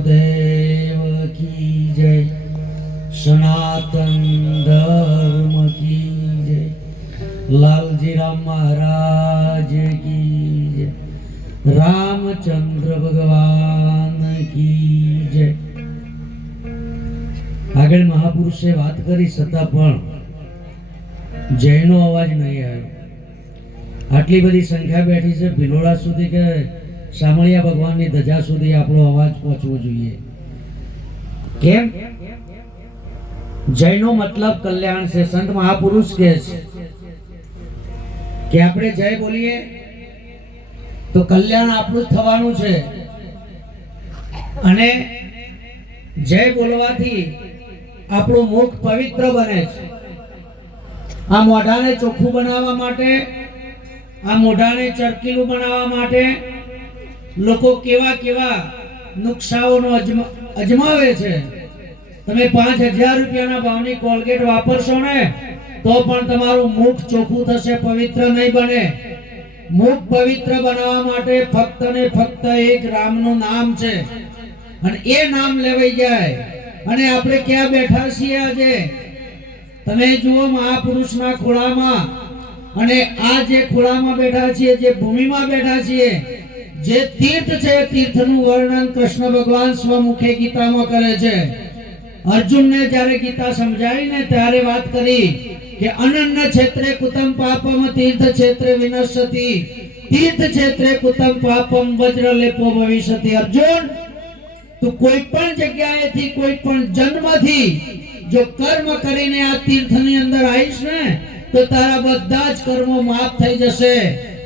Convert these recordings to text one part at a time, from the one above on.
गुरुदेव की जय, सनातन धर्म की जय, लालजी राम महाराज की जय, रामचंद्र भगवान की जय। આગળ મહાપુરુષે વાત કરી છતાં પણ જયનો અવાજ નહીં આવ્યો। આટલી બધી સંખ્યા બેઠી છે, ભિલોડા સુધી કે શામળિયા ભગવાનની ધજા સુધી આપણો અવાજ પહોંચવો જોઈએ। કેમ? જયનો મતલબ કલ્યાણ છે। સંત મહાપુરુષ કહે છે કે આપણે જય બોલીએ તો કલ્યાણ આપણું જ થવાનું છે। અને જય બોલવાથી આપણું મુખ પવિત્ર બને છે। આ મોઢાને ચોખ્ખું બનાવવા માટે, આ મોઢાને ચરકીલું બનાવવા માટે લોકો કેવા કેવા નુકસાઓનો અજમાવે છે। તમે 5000 રૂપિયાના ભાવની કોલગેટ વાપરશો ને તો પણ તમારું મુખ ચોખ્ખું થશે, પવિત્ર નહીં બને। મુખ પવિત્ર બનાવવા માટે ફક્ત ને ફક્ત એક રામનું નામ છે, અને એ નામ લેવાઈ જાય। અને આપણે ક્યાં બેઠા છીએ આજે? તમે જુઓ મહાપુરુષના ખોળામાં, અને આ જે ખોળામાં બેઠા છીએ, જે ભૂમિમાં બેઠા છીએ, જે તીર્થ છે, તીર્થનું વર્ણન કૃષ્ણ ભગવાન સ્વમુખે ગીતામાં કરે છે। અર્જુનને જ્યારે ગીતા સમજાવીને ત્યારે વાત કરી કે અનન્ય ક્ષેત્રે કુતમ પાપમ તીર્થ ક્ષેત્રે વિનશ્યતિ, તીર્થ ક્ષેત્રે કુતમ પાપમ વજ્રલેપો ભવિષ્યતિ। અર્જુન, તું કોઈ પણ જગ્યાએથી, કોઈ પણ જન્મથી જો કર્મ કરીને આ તીર્થની અંદર આવીશ ને તો તારા બધા જ કર્મો માફ થઈ જશે।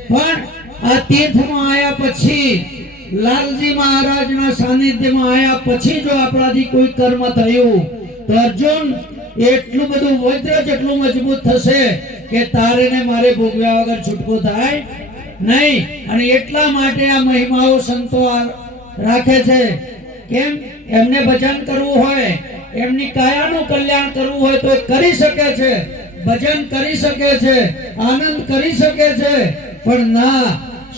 પણ આ તીર્થમાં આવ્યા પછી, લાલજી મહારાજના સાનિધ્યમાં આવ્યા પછી જો આપણાથી કોઈ કર્મ થયું તો અર્જુન, એટલું બધું વજ્ર જેટલું મજબૂત થશે કે તારે ને મારે ભોગવ્યા વગર છૂટકો થાય નહીં। અને એટલા માટે આ મહિમાઓ સંતો રાખે છે। કેમ? એમને ભજન કરવું હોય, એમની કાયાનું કલ્યાણ કરવું હોય તો કરી શકે છે, ભજન કરી શકે છે, આનંદ કરી શકે છે। પણ ના,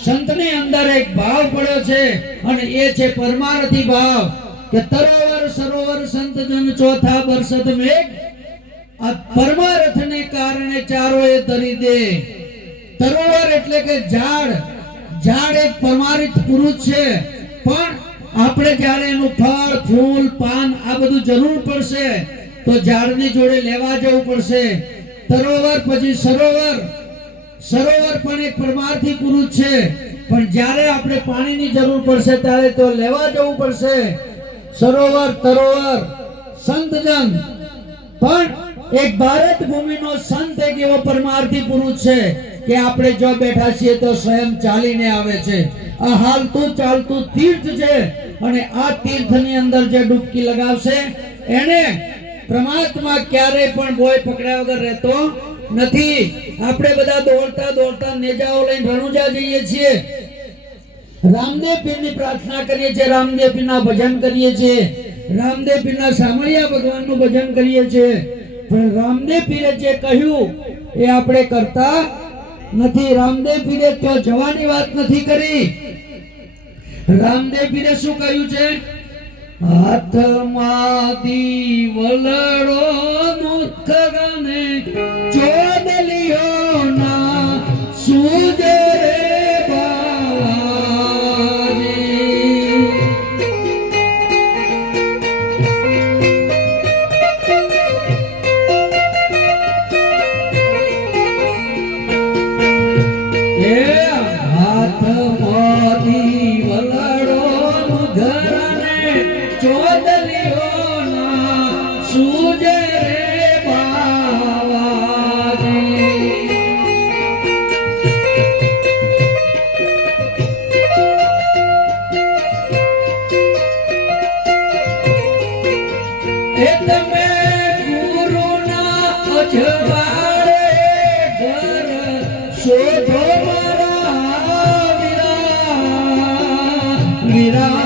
સંતની અંદર એક ભાવ પડ્યો છે, અને એ છે પરમાર્થી ભાવ કે તરોવર સરોવર સંત જન ચોથા બરસત મેઘ, આ પરમાર્થને કારણે ચારોએ ધરી દે। તરોવર એટલે કે ઝાડ, ઝાડ એક પરમાર્થ પુરુષ છે, પણ આપણે જ્યારે એનું ફળ, ફૂલ, પાન આ બધું જરૂર પડશે તો ઝાડની જોડે લેવા જવું પડશે। તરોવર પછી સરોવર, સરોવર પણ એક પરમાર્થી પુરુષ છે, પણ જ્યારે આપણે પાણીની જરૂર પડશે ત્યારે તો લેવા જવું પડશે। સરોવર, તરોવર, સંતજન, પણ એક ભારત ભૂમિનો સંત એક એવો પરમાર્થી પુરુષ છે કે આપણે જો બેઠા છીએ તો સ્વયં ચાલીને આવે છે। આ હાલતું ચાલતું તીર્થ છે, અને આ તીર્થની અંદર જે ડૂબકી લગાવશે એને પરમાત્મા ક્યારેય પણ બોય પકડ્યા વગર રહેતો નથી। આપણે બધા દોડતા દોડતા નેજાઓ લઈને રણુજા જઈએ છીએ, રામદેવ પીરની પ્રાર્થના કરીએ છીએ, રામદેવ પીરના ભજન કરીએ છીએ, રામદેવ પીરના શામળિયા ભગવાનનું ભજન કરીએ છીએ, પણ રામદેવ પીરે જે કહ્યું એ આપણે કરતા નથી। રામદેવ પીરે તો જવાની વાત નથી કરી। રામદેવ પીરે શું કહ્યું છે? હાથમાં દીવલડો મુખગાને ચોદલિયો ના સૂજે રે બાજી। એ હાથમાં દીવલડો મુખગાને ચોદલિયો ના સૂજે રે બાવાજી। એ તમે ગુરુના અજવાળે ઘર શોધો મારા વીરા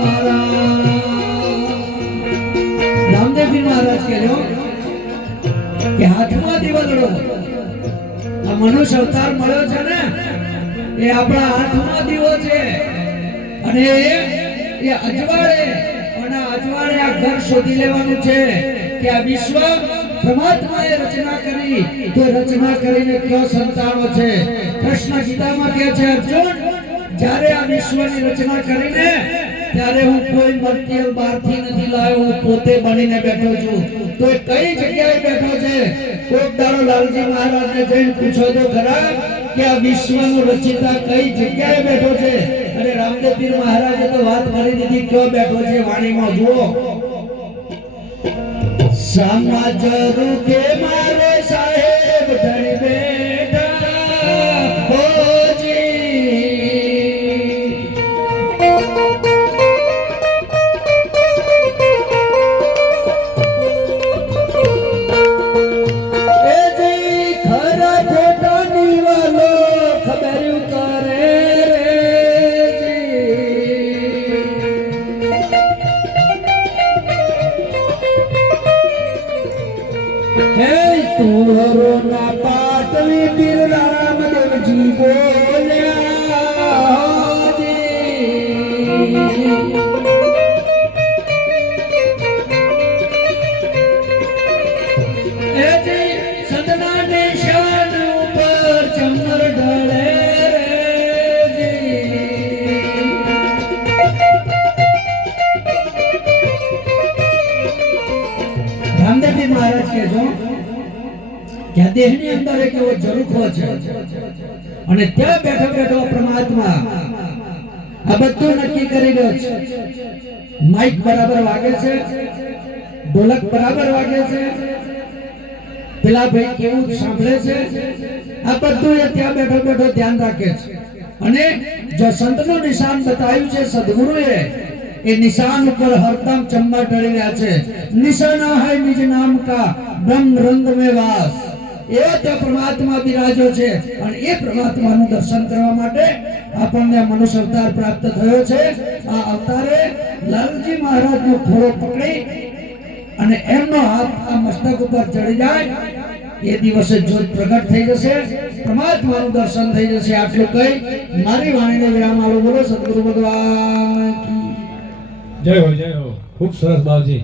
મારા। રામદેવજી મહારાજ કહેજો કે હાથમાં દીવલડો, આ મનુષ્ય અવતાર મળ્યો છે ને એ આપણા હાથમાં દીવો છે, અને એ અજવાળે અને અજવાળે આ ઘર શોધી લેવાનું છે કે આ વિશ્વ પરમાત્માએ રચના કરી તો રચના કરીને કયો સંતાનો છે. કૃષ્ણ ગીતામાં કહે છે અર્જુન, જ્યારે આ વિશ્વની રચના કરીને ત્યારે હું કોઈ મટીરીયલ બહારથી નથી લાવ્યો, હું પોતે બનીને બેઠો છું. તો એ કઈ જગ્યાએ બેઠો છે? કોઈક દાડો લાલજી મહારાજને જઈને પૂછો તો ખરા કે આ વિશ્વનો રચિતા કઈ જગ્યાએ બેઠો છે? અને રામદેવ પીર મહારાજે તો વાત કરી દીધી કયો બેઠો છે. વાણીમાં જુઓ, સમાજ રૂપે મારે સાહેબ ધણી બેઠા હોજી. એ જી ખરા ખોટા નિવાલો ખબર કરે રે હે તુરો ના પાટવી પીર રામદેવજી બોલ્યા એ જી સદના નિશાન ઉપર ચમર ઢળે રે રામદેવજી મહારાજ કે જો કે દેહની અંદર એક એવો ઝરૂખો છે અને ત્યાં બેઠો બેઠો પરમાત્મા આ બધું નક્કી કરી રહ્યો છે. માઈક બરાબર વાગે છે, ઢોલક બરાબર વાગે છે, પેલા ભાઈ કેવું સાંભળે છે, આ બધું એ ત્યાં બેઠો બેઠો ધ્યાન રાખે છે. અને જો સંતનું નિશાન બતાવ્યું છે સદગુરુએ, એ નિશાન ઉપર હરદમ ચંબા ઢળી રહ્યા છે. નિશાના હૈ નિજ નામ કા બ્રહ્મ રંગ में वास. એ તે પરમાત્મા બિરાજો છે અને એ પરમાત્માનું દર્શન કરવા માટે આપણને મનુષ્ય અવતાર પ્રાપ્ત થયો છે. આ અવતારે લાલજી મહારાજનો ખોળો પકડી અને એમનો હાથ આ મસ્તક ઉપર ચડી જાય એ દિવસે જ્યોત પ્રગટ થઈ જશે, પરમાત્માનું દર્શન થઈ જશે. આટલું કહી મારી વાણીને વિરામ આલો. બોલો સદગુરુ ભગવાન કી જય હો, જય હો. ખૂબ સરસ બાવજી.